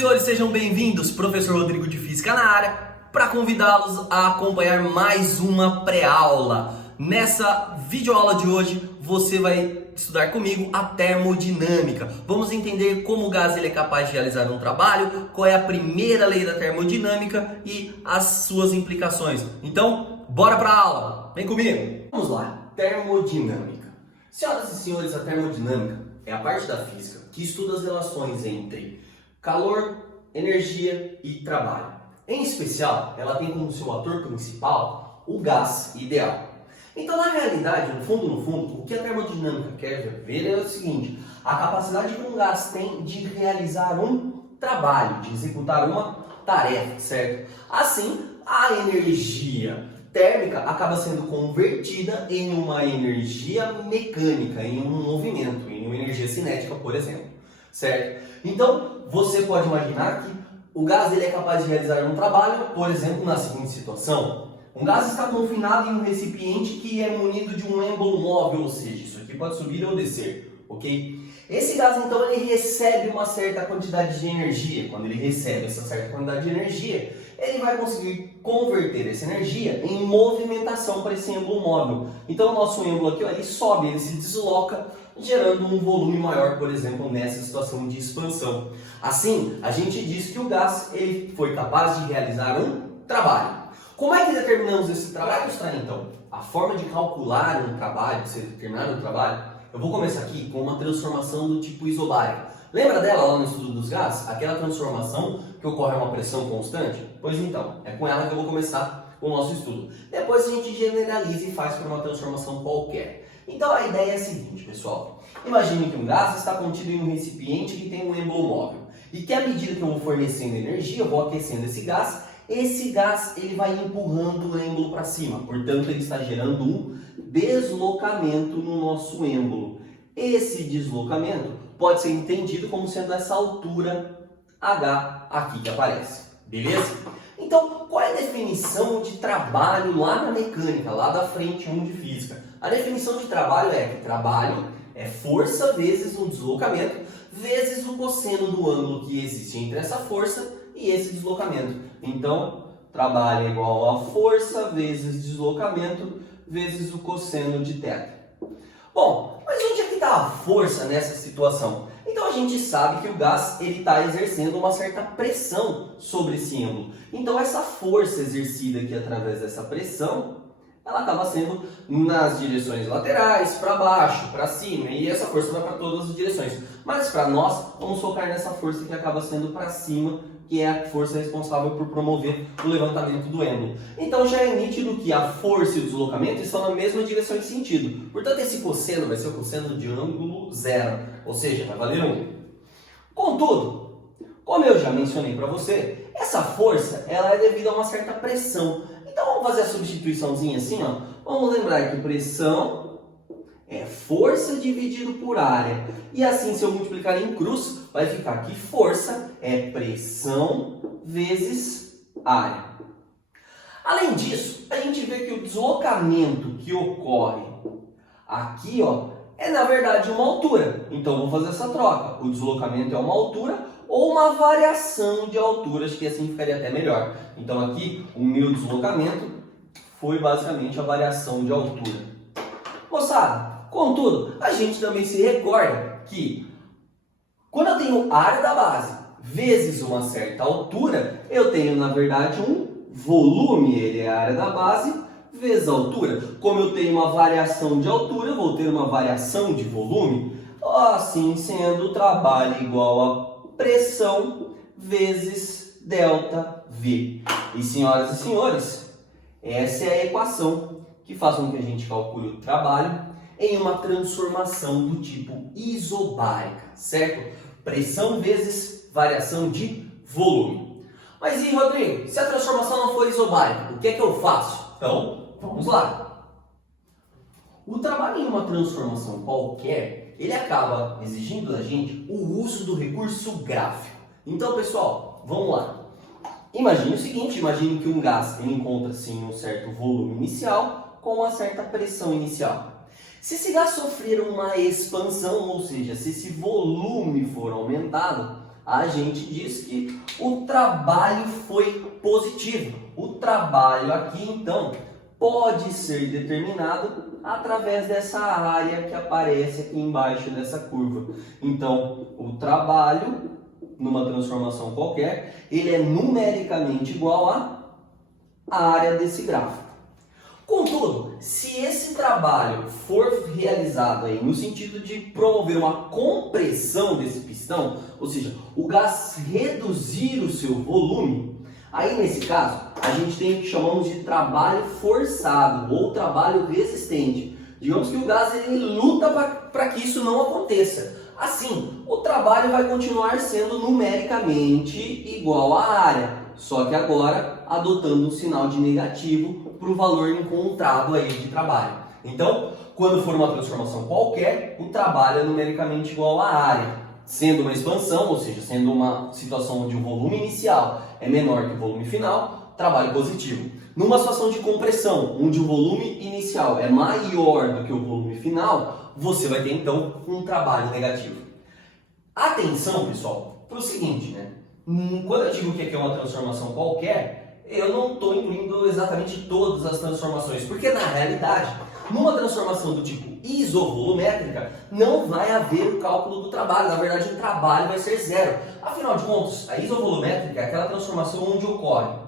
senhores, sejam bem-vindos. Professor Rodrigo de Física na área, para convidá-los a acompanhar mais uma pré-aula. Nessa videoaula de hoje, você vai estudar comigo a termodinâmica. Vamos entender como o gás ele é capaz de realizar um trabalho, qual é a primeira lei da termodinâmica e as suas implicações. Então, bora para a aula. Vem comigo. Vamos lá. Termodinâmica. Senhoras e senhores, a termodinâmica é a parte da física que estuda as relações entre calor, energia e trabalho. Em especial, ela tem como seu ator principal o gás ideal. Então, na realidade, no fundo, o que a termodinâmica quer ver é o seguinte: a capacidade que um gás tem de realizar um trabalho, de executar uma tarefa, certo? Assim, a energia térmica acaba sendo convertida em uma energia mecânica, em um movimento, em uma energia cinética, por exemplo, certo? Então, você pode imaginar que o gás ele é capaz de realizar um trabalho, por exemplo, na seguinte situação: um gás está confinado em um recipiente que é munido de um êmbolo móvel, ou seja, isso aqui pode subir ou descer, ok? Esse gás, então, ele recebe uma certa quantidade de energia. Quando ele recebe essa certa quantidade de energia, ele vai conseguir converter essa energia em movimentação para esse êmbolo móvel. Então, o nosso êmbolo aqui, ó, ele sobe, ele se desloca, gerando um volume maior, por exemplo, nessa situação de expansão. Assim, a gente diz que o gás ele foi capaz de realizar um trabalho. Como é que determinamos esse trabalho, está então? A forma de calcular um trabalho, de ser determinado um trabalho, eu vou começar aqui com uma transformação do tipo isobárica. Lembra dela lá no estudo dos gases? Aquela transformação que ocorre a uma pressão constante? Pois então, é com ela que eu vou começar o nosso estudo. Depois a gente generaliza e faz para uma transformação qualquer. Então a ideia é a seguinte, pessoal. Imagine que um gás está contido em um recipiente que tem um êmbolo móvel. E que à medida que eu vou fornecendo energia, eu vou aquecendo esse gás ele vai empurrando o êmbolo para cima. Portanto, ele está gerando um deslocamento no nosso êmbolo. Esse deslocamento pode ser entendido como sendo essa altura H aqui que aparece. Beleza? Então, qual é a definição de trabalho lá na mecânica, lá da frente 1 de física? A definição de trabalho é que trabalho é força vezes um deslocamento vezes o cosseno do ângulo que existe entre essa força e esse deslocamento. Então, trabalho é igual a força vezes deslocamento vezes o cosseno de θ. Bom, mas onde é que está a força nessa situação? Então a gente sabe que o gás está exercendo uma certa pressão sobre esse êmbolo. Então essa força exercida aqui através dessa pressão, ela acaba sendo nas direções laterais, para baixo, para cima, e essa força vai para todas as direções. Mas para nós, vamos focar nessa força que acaba sendo para cima, que é a força responsável por promover o levantamento do êmbolo. Então já é nítido que a força e o deslocamento estão na mesma direção de sentido. Portanto, esse cosseno vai ser o cosseno de ângulo zero, ou seja, vai valer 1. Contudo, como eu já mencionei para você, essa força ela é devida a uma certa pressão. Então vamos fazer a substituiçãozinha assim, ó. Vamos lembrar que pressão é força dividido por área. E assim, se eu multiplicar em cruz, vai ficar que força é pressão vezes área. Além disso, a gente vê que o deslocamento que ocorre aqui, ó, é na verdade uma altura. Então vamos fazer essa troca. O deslocamento é uma altura ou uma variação de alturas, que assim ficaria até melhor. Então aqui o meu deslocamento foi basicamente a variação de altura. Moçada, contudo, a gente também se recorda que quando eu tenho área da base vezes uma certa altura, eu tenho na verdade um volume, ele é a área da base vezes a altura. Como eu tenho uma variação de altura, eu vou ter uma variação de volume. Assim sendo, o trabalho igual a pressão vezes ΔV. E senhoras e senhores, essa é a equação que faz com que a gente calcule o trabalho em uma transformação do tipo isobárica, certo? Pressão vezes variação de volume. Mas e Rodrigo, se a transformação não for isobárica, o que é que eu faço? Então, vamos lá. O trabalho em uma transformação qualquer, ele acaba exigindo da gente o uso do recurso gráfico. Então, pessoal, vamos lá. Imagine o seguinte, imagine que um gás ele encontra-se em um certo volume inicial com uma certa pressão inicial. Se esse gás sofrer uma expansão, ou seja, se esse volume for aumentado, A gente diz que o trabalho foi positivo. O trabalho aqui, então, pode ser determinado através dessa área que aparece aqui embaixo dessa curva. Então, o trabalho, numa transformação qualquer, ele é numericamente igual à área desse gráfico. Contudo, se esse trabalho for realizado aí no sentido de promover uma compressão desse pistão, ou seja, o gás reduzir o seu volume, aí nesse caso a gente tem o que chamamos de trabalho forçado ou trabalho resistente. Digamos que o gás ele luta para que isso não aconteça. Assim, o trabalho vai continuar sendo numericamente igual à área, só que agora adotando um sinal de negativo para o valor encontrado aí de trabalho. Então, quando for uma transformação qualquer, o trabalho é numericamente igual à área. Sendo uma expansão, ou seja, sendo uma situação onde o volume inicial é menor que o volume final, trabalho positivo. Numa situação de compressão, onde o volume inicial é maior do que o volume final, você vai ter então um trabalho negativo. Atenção, pessoal, para o seguinte, né? Quando eu digo que aqui é uma transformação qualquer, eu não estou incluindo exatamente todas as transformações, porque na realidade, numa transformação do tipo isovolumétrica, não vai haver o cálculo do trabalho, na verdade o trabalho vai ser zero. Afinal de contas, a isovolumétrica é aquela transformação onde ocorre,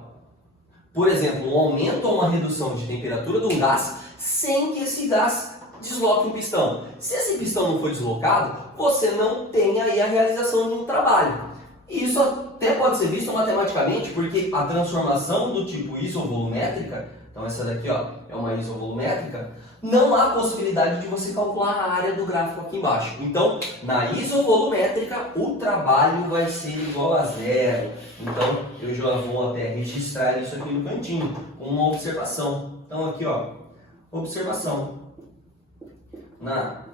por exemplo, um aumento ou uma redução de temperatura de um gás sem que esse gás desloque um pistão. Se esse pistão não for deslocado, você não tem aí a realização de um trabalho. E isso até pode ser visto matematicamente, porque a transformação do tipo isovolumétrica, então essa daqui ó, é uma isovolumétrica, não há possibilidade de você calcular a área do gráfico aqui embaixo. Então, na isovolumétrica, o trabalho vai ser igual a zero. Então, eu já vou até registrar isso aqui no cantinho, com uma observação. Então, aqui ó, observação. Na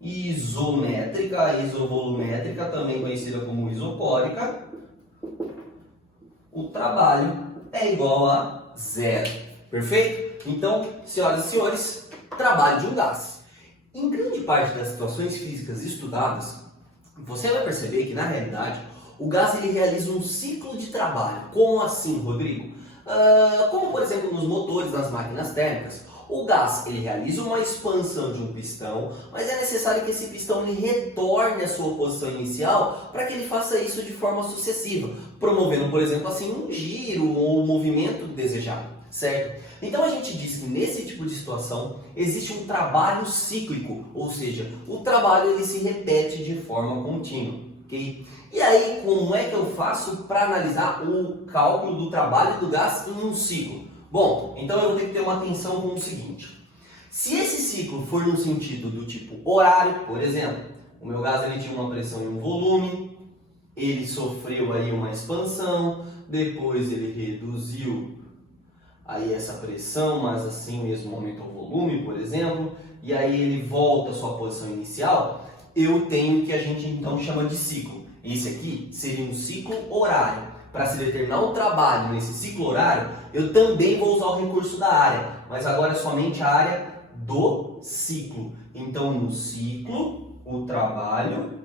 isométrica, isovolumétrica, também conhecida como isocórica, o trabalho é igual a zero. Perfeito? Então, senhoras e senhores, trabalho de um gás. Em grande parte das situações físicas estudadas, você vai perceber que, na realidade, o gás ele realiza um ciclo de trabalho. Como assim, Rodrigo? Como, por exemplo, nos motores das máquinas térmicas. O gás ele realiza uma expansão de um pistão, mas é necessário que esse pistão ele retorne à sua posição inicial para que ele faça isso de forma sucessiva, promovendo, por exemplo, assim, um giro ou um movimento desejado, certo? Então a gente diz que nesse tipo de situação existe um trabalho cíclico, ou seja, o trabalho ele se repete de forma contínua, ok? E aí, como é que eu faço para analisar o cálculo do trabalho do gás em um ciclo? Bom, então eu vou ter que ter uma atenção com o seguinte. Se esse ciclo for no sentido do tipo horário, por exemplo, o meu gás ele tinha uma pressão e um volume, ele sofreu aí uma expansão, depois ele reduziu aí essa pressão, mas assim mesmo aumentou o volume, por exemplo, e aí ele volta à sua posição inicial, eu tenho o que a gente então chama de ciclo. Esse aqui seria um ciclo horário. Para se determinar o trabalho nesse ciclo horário, eu também vou usar o recurso da área, mas agora é somente a área do ciclo. Então, no ciclo, o trabalho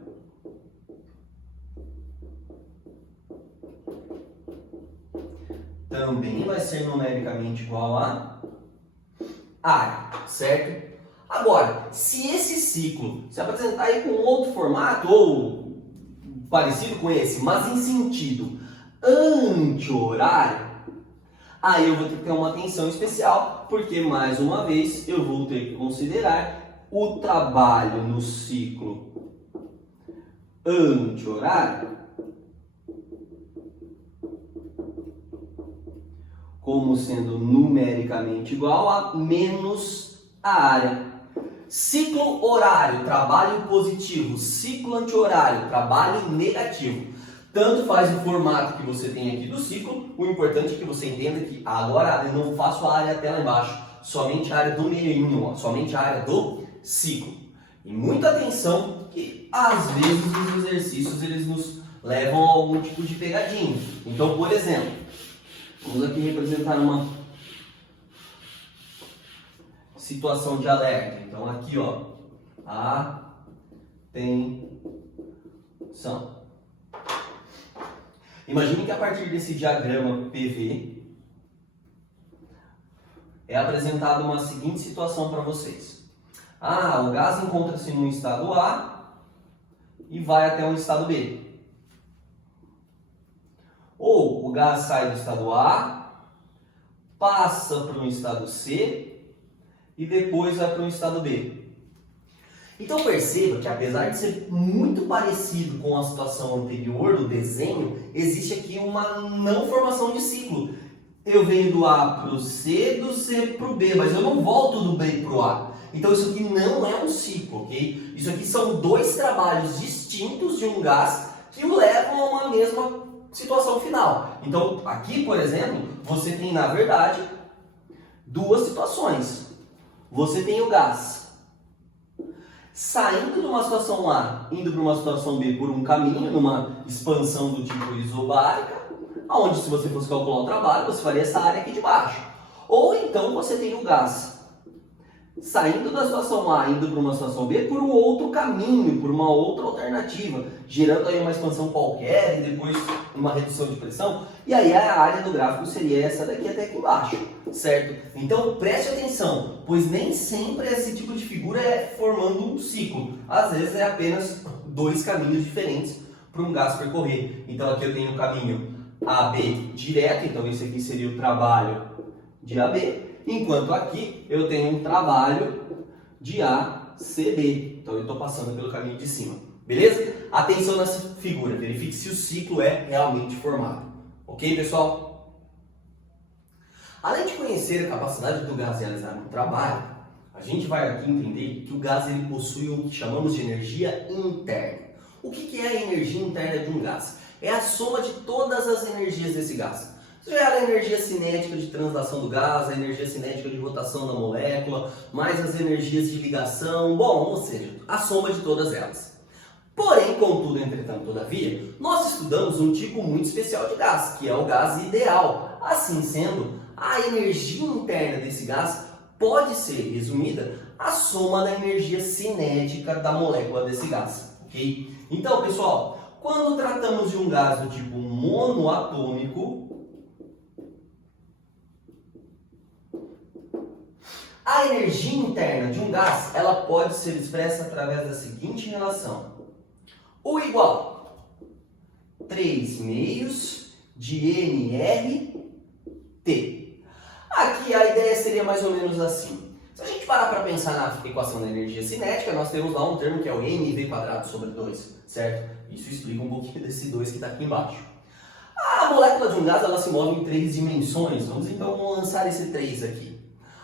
também vai ser numericamente igual a área, certo? Agora, se esse ciclo se apresentar aí com outro formato ou parecido com esse, mas em sentido anti-horário, aí eu vou ter que ter uma atenção especial, porque mais uma vez eu vou ter que considerar o trabalho no ciclo anti-horário como sendo numericamente igual a menos a área. Ciclo horário, trabalho positivo. Ciclo anti-horário, trabalho negativo. Tanto faz o formato que você tem aqui do ciclo, o importante é que você entenda que agora eu não faço a área até lá embaixo, somente a área do meio, somente a área do ciclo. E muita atenção que às vezes os exercícios eles nos levam a algum tipo de pegadinha. Então, por exemplo, vamos aqui representar uma situação de alerta. Então aqui ó, atenção. Imagine que a partir desse diagrama PV é apresentada uma seguinte situação para vocês. O gás encontra-se no estado A e vai até o estado B. Ou o gás sai do estado A, passa para o estado C e depois vai para o estado B. Então perceba que apesar de ser muito parecido com a situação anterior do desenho, existe aqui uma não formação de ciclo. Eu venho do A para o C, do C para o B, mas eu não volto do B para o A. Então isso aqui não é um ciclo, ok? Isso aqui são dois trabalhos distintos de um gás que o levam a uma mesma situação final. Então aqui, por exemplo, você tem na verdade duas situações. Você tem o gás saindo de uma situação A, indo para uma situação B por um caminho, numa expansão do tipo isobárica, onde se você fosse calcular o trabalho, você faria essa área aqui de baixo. Ou então você tem o gás saindo da situação A, indo para uma situação B por um outro caminho, por uma outra alternativa, gerando aí uma expansão qualquer e depois uma redução de pressão. E aí a área do gráfico seria essa daqui até aqui embaixo, certo? Então preste atenção, pois nem sempre esse tipo de figura é formando um ciclo. Às vezes é apenas dois caminhos diferentes para um gás percorrer. Então aqui eu tenho o caminho AB direto, então esse aqui seria o trabalho de AB. Enquanto aqui eu tenho um trabalho de ACB. Então eu estou passando pelo caminho de cima. Beleza? Atenção nessa figura. Verifique se o ciclo é realmente formado. Ok, pessoal? Além de conhecer a capacidade do gás realizar um trabalho, a gente vai aqui entender que o gás ele possui o que chamamos de energia interna. O que é a energia interna de um gás? É a soma de todas as energias desse gás. Seja a energia cinética de translação do gás, a energia cinética de rotação da molécula, mais as energias de ligação, ou seja, a soma de todas elas. Porém, contudo, entretanto, todavia, nós estudamos um tipo muito especial de gás, que é o gás ideal. Assim sendo, a energia interna desse gás pode ser resumida à soma da energia cinética da molécula desse gás, ok? Então, pessoal, quando tratamos de um gás do tipo monoatômico, a energia interna de um gás, ela pode ser expressa através da seguinte relação. U igual 3 meios de nRT. Aqui a ideia seria mais ou menos assim. Se a gente parar para pensar na equação da energia cinética, nós temos lá um termo que é o mv² sobre 2, certo? Isso explica um pouquinho desse 2 que está aqui embaixo. A molécula de um gás, ela se move em 3 dimensões. Vamos então lançar esse 3 aqui.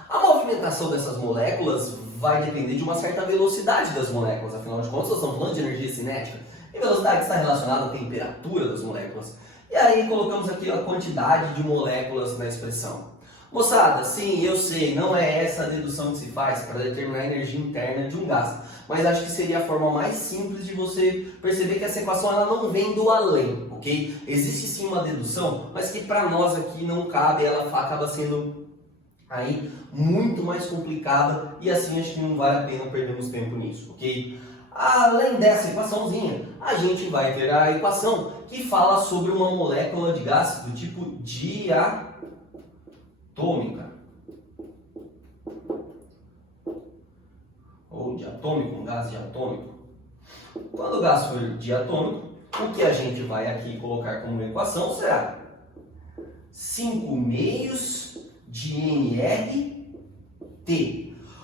A movimentação dessas moléculas vai depender de uma certa velocidade das moléculas, afinal de contas, nós estamos falando de energia cinética. E velocidade está relacionada à temperatura das moléculas. E aí colocamos aqui a quantidade de moléculas na expressão. Moçada, sim, eu sei, não é essa a dedução que se faz para determinar a energia interna de um gás. Mas acho que seria a forma mais simples de você perceber que essa equação ela não vem do além, ok? Existe sim uma dedução, mas que para nós aqui não cabe, ela acaba sendo aí muito mais complicada e assim acho que não vale a pena perdermos tempo nisso, ok? Além dessa equaçãozinha, a gente vai ter a equação que fala sobre uma molécula de gás do tipo diatômica. Ou diatômico, um gás diatômico. Quando o gás for diatômico, o que a gente vai aqui colocar como equação será 5 meios de nRT.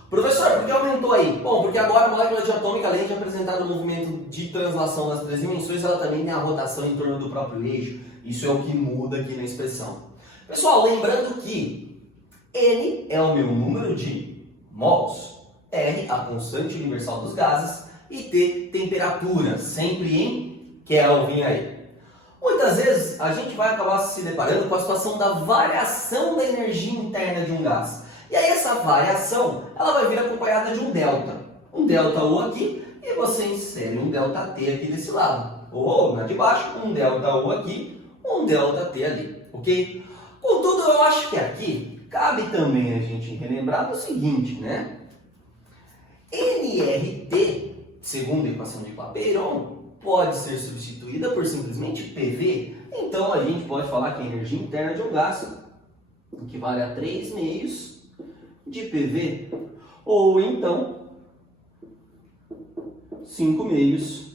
Professor, por que aumentou aí? Bom, porque agora a molécula diatômica, além de apresentar o movimento de translação nas 3 dimensões, ela também tem a rotação em torno do próprio eixo. Isso é o que muda aqui na expressão. Pessoal, lembrando que N é o meu número de mols, R, a constante universal dos gases, e T, temperatura, sempre em Kelvin aí. Muitas vezes a gente vai acabar se deparando com a situação da variação da energia interna de um gás. E aí essa variação, ela vai vir acompanhada de um delta. Um delta U aqui e você insere um delta T aqui desse lado. Ou na de baixo, um delta U aqui, um delta T ali, ok? Contudo, eu acho que aqui cabe também a gente relembrar do seguinte, né? nRT, segundo a equação de Clapeyron, pode ser substituída por simplesmente PV, Então a gente pode falar que a energia interna de um gás equivale a 3 meios de PV, ou então 5 meios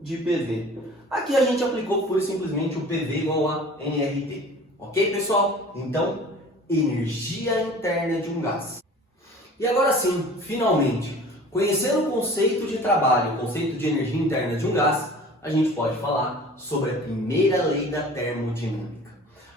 de PV. Aqui a gente aplicou pura e simplesmente o PV igual a nRT. Ok, pessoal? Então, energia interna de um gás. E agora sim, finalmente, conhecendo o conceito de trabalho, o conceito de energia interna de um gás, a gente pode falar sobre a primeira lei da termodinâmica.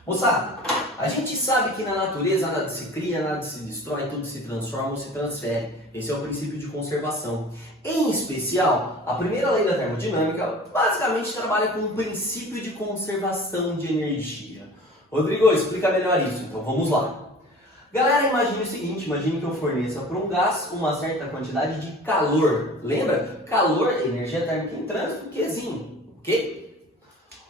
Moçada, a gente sabe que na natureza nada se cria, nada se destrói, tudo se transforma ou se transfere. Esse é o princípio de conservação. Em especial, a primeira lei da termodinâmica basicamente trabalha com o princípio de conservação de energia. Rodrigo, explica melhor isso, então vamos lá. Galera, imagine o seguinte, imagine que eu forneça para um gás uma certa quantidade de calor. Lembra? Calor, energia térmica em trânsito, Qzinho, ok?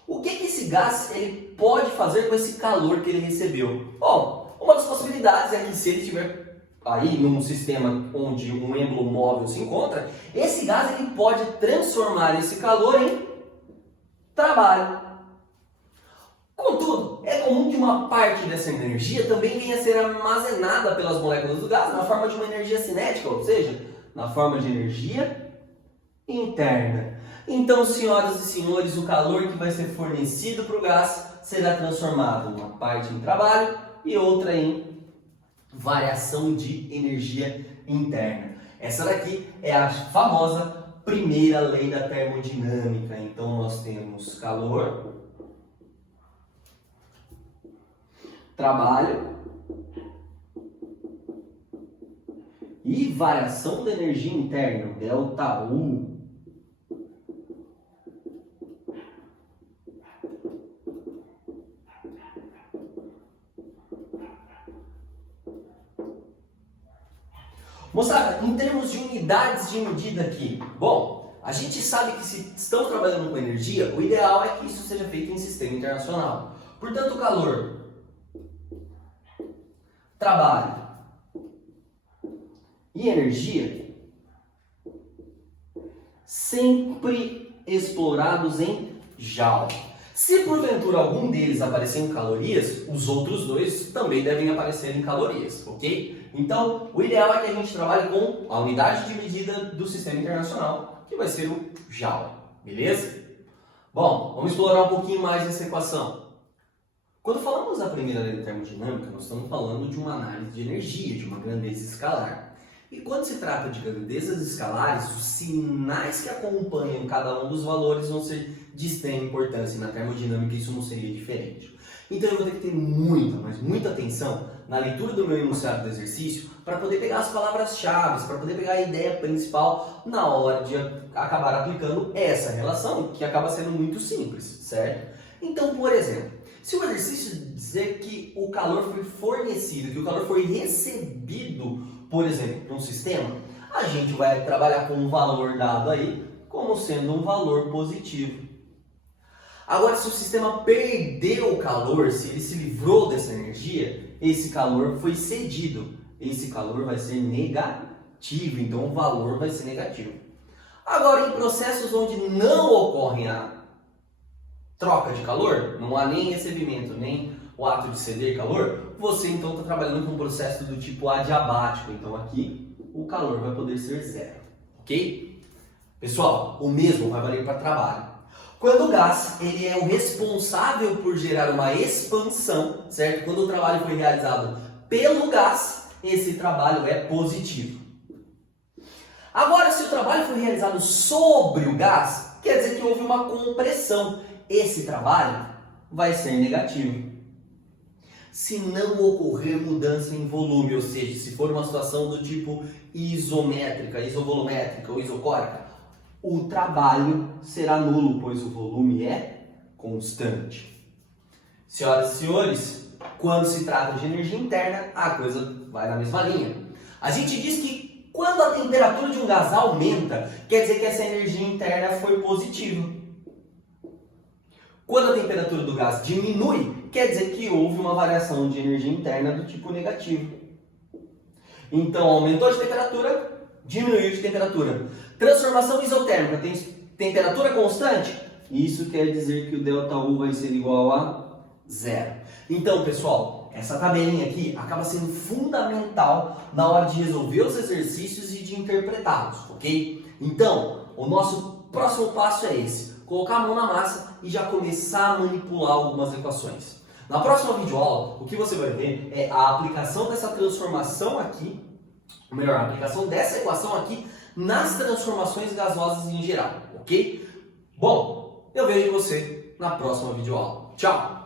O que esse gás ele pode fazer com esse calor que ele recebeu? Bom, uma das possibilidades é que se ele estiver aí num sistema onde um êmbolo móvel se encontra, esse gás ele pode transformar esse calor em trabalho. Contudo, é comum que uma parte dessa energia também venha a ser armazenada pelas moléculas do gás na forma de uma energia cinética, ou seja, na forma de energia interna. Então, senhoras e senhores, o calor que vai ser fornecido para o gás será transformado uma parte em trabalho e outra em variação de energia interna. Essa daqui é a famosa primeira lei da termodinâmica. Então, nós temos calor, trabalho e variação da energia interna, ΔU. Moçada, em termos de unidades de medida aqui, bom, a gente sabe que se estamos trabalhando com energia, o ideal é que isso seja feito em sistema internacional. Portanto, calor, trabalho e energia sempre explorados em Joule. Se porventura algum deles aparecer em calorias, os outros dois também devem aparecer em calorias, ok? Então, o ideal é que a gente trabalhe com a unidade de medida do sistema internacional, que vai ser o Joule, beleza? Bom, vamos explorar um pouquinho mais essa equação. Quando falamos da primeira lei da termodinâmica, nós estamos falando de uma análise de energia, de uma grandeza escalar. E quando se trata de grandezas escalares, os sinais que acompanham cada um dos valores vão ser de extrema importância. E na termodinâmica isso não seria diferente. Então eu vou ter que ter muita, mas muita atenção na leitura do meu enunciado do exercício para poder pegar as palavras-chave, para poder pegar a ideia principal na hora de acabar aplicando essa relação, que acaba sendo muito simples, certo? Então, por exemplo, se o exercício dizer que o calor foi fornecido, que o calor foi recebido, por exemplo, por um sistema, a gente vai trabalhar com um valor dado aí como sendo um valor positivo. Agora, se o sistema perdeu o calor, se ele se livrou dessa energia, esse calor foi cedido. Esse calor vai ser negativo, então o valor vai ser negativo. Agora, em processos onde não ocorre a troca de calor, não há nem recebimento, nem o ato de ceder calor, você então está trabalhando com um processo do tipo adiabático. Então aqui o calor vai poder ser zero, ok? Pessoal, o mesmo vai valer para trabalho. Quando o gás ele é o responsável por gerar uma expansão, certo? Quando o trabalho foi realizado pelo gás, esse trabalho é positivo. Agora, se o trabalho foi realizado sobre o gás, quer dizer que houve uma compressão. Esse trabalho vai ser negativo. Se não ocorrer mudança em volume, ou seja, se for uma situação do tipo isométrica, isovolumétrica ou isocórica, o trabalho será nulo, pois o volume é constante. Senhoras e senhores, quando se trata de energia interna, a coisa vai na mesma linha. A gente diz que quando a temperatura de um gás aumenta, quer dizer que essa energia interna foi positiva. Quando a temperatura do gás diminui, quer dizer que houve uma variação de energia interna do tipo negativo. Então, aumentou de temperatura, diminuiu de temperatura. Transformação isotérmica tem temperatura constante? Isso quer dizer que o ΔU vai ser igual a zero. Então, pessoal, essa tabelinha aqui acaba sendo fundamental na hora de resolver os exercícios e de interpretá-los, ok? Então, o nosso próximo passo é esse: colocar a mão na massa e já começar a manipular algumas equações. Na próxima videoaula, o que você vai ver é a aplicação dessa transformação aqui, ou melhor, a aplicação dessa equação aqui nas transformações gasosas em geral, ok? Bom, eu vejo você na próxima videoaula. Tchau!